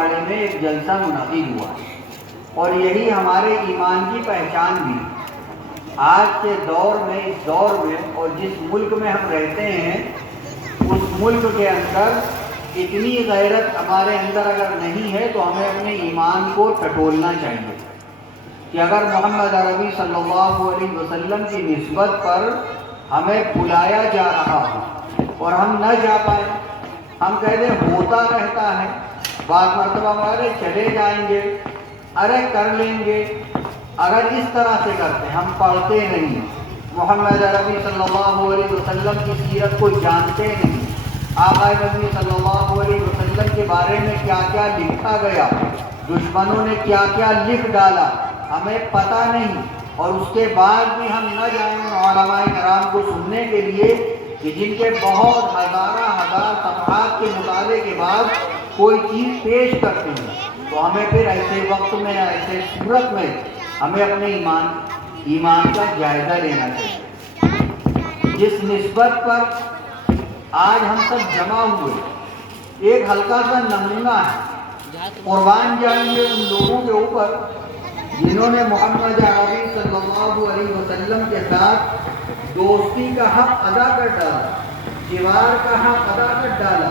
بارے میں ایک جلسہ منعقد ہوا اور یہی ہمارے ایمان کی پہچان بھی آج کے دور میں، اس دور میں اور جس ملک میں ہم رہتے ہیں اس ملک کے اندر اتنی غیرت ہمارے اندر اگر نہیں ہے تو ہمیں اپنے ایمان کو ٹٹولنا چاہیے کہ اگر محمد عربی صلی اللہ علیہ وسلم کی نسبت پر ہمیں بلایا جا رہا ہو اور ہم نہ جا پائیں، ہم کہتے ہیں ہوتا رہتا ہے، بعض مرتبہ ہمارے چلے جائیں گے، ارے کر لیں گے۔ اگر اس طرح سے کرتے ہم پڑھتے نہیں، محمد عربی صلی اللہ علیہ وسلم کی سیرت کو جانتے نہیں، آقا نبی صلی اللہ علیہ وسلم کے بارے میں کیا کیا لکھا گیا، دشمنوں نے کیا کیا لکھ ڈالا ہمیں پتہ نہیں، اور اس کے بعد بھی ہم نہ جائیں ان علماء کرام کو سننے کے لیے کہ جن کے بہت ہزار صفحات کے مطالعے کے بعد کوئی چیز پیش کرتے ہیں، تو ہمیں پھر ایسے وقت میں، ایسے صورت میں ہمیں اپنے ایمان کا جائزہ لینا چاہیے۔ جس نسبت پر آج ہم سب جمع ہوئے، ایک ہلکا سا نمونہ ہے، قربان جائیں گے ان لوگوں کے اوپر جنہوں نے محمد عربی صلی اللہ علیہ وسلم کے ساتھ دوستی کا حق ادا کر ڈالا، جوار کا حق ادا کر ڈالا،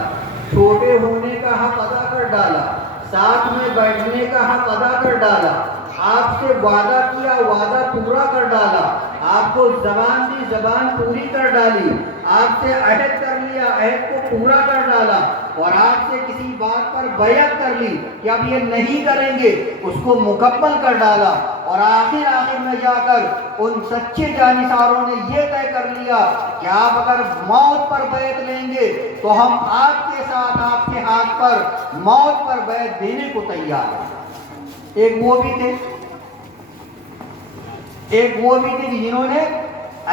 چھوٹے ہونے کا حق ادا کر ڈالا، ساتھ میں بیٹھنے کا حق ادا کر ڈالا، آپ سے وعدہ کیا وعدہ پورا کر ڈالا، آپ کو زبان دی زبان پوری کر ڈالی، آپ سے عہد کر لیا عہد کو پورا کر ڈالا، اور آپ سے کسی بات پر بیعت کر لی کہ اب یہ نہیں کریں گے، اس کو مکمل کر ڈالا، اور آخر میں جا کر ان سچے جانثاروں نے یہ طے کر لیا کہ آپ اگر موت پر بیعت لیں گے تو ہم آپ کے ساتھ آپ کے ہاتھ پر موت پر بیعت دینے کو تیار ہیں۔ ایک وہ بھی تھے جنہوں نے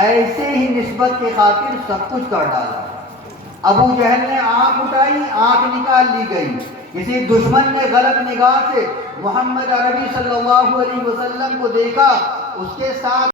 ایسے ہی نسبت کی خاطر سب کچھ کر ڈالا۔ ابو جہل نے آنکھ اٹھائی، آنکھ نکال لی گئی، کسی دشمن نے غلط نگاہ سے محمد عربی صلی اللہ علیہ وسلم کو دیکھا، اس کے ساتھ